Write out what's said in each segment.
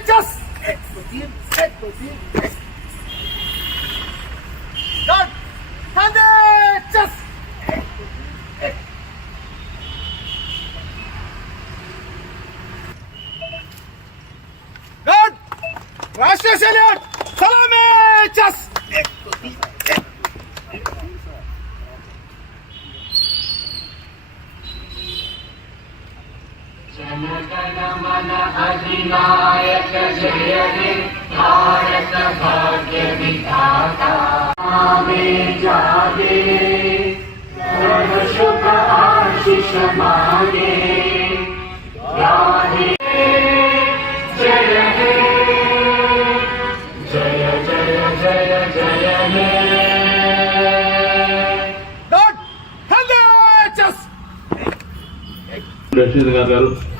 Çekeceğiz. Et bakayım, et bakayım, et. Et bakayım, et. Dön. Rahatsız seni. Selam et. अधिनायक जय हे भारत भाग्य विधाता हमें जागे सर्व शुभ आशीष मांगे राधे जय हे जय जय जय जय हे Presidente Gandaro,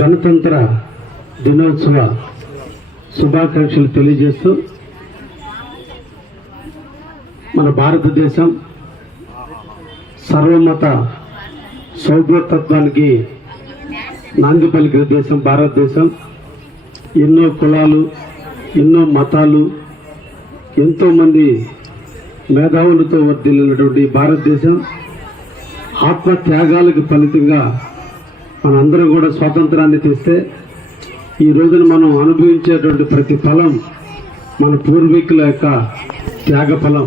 గణతంత్ర దినోత్సవ శుభాకాంక్షలు తెలియజేస్తూ మన భారతదేశం సర్వమత సౌభ్రతత్వానికి నాంది పలికిన దేశం భారతదేశం. ఎన్నో కులాలు ఎన్నో మతాలు ఎంతోమంది మేధావులతో వర్దిల్లినటువంటి భారతదేశం. ఆత్మ త్యాగాలకు ఫలితంగా మనందరం కూడా స్వాతంత్రాన్ని తెస్తే ఈ రోజున మనం అనుభవించేటువంటి ప్రతి ఫలం మన పూర్వీకుల యొక్క త్యాగ ఫలం.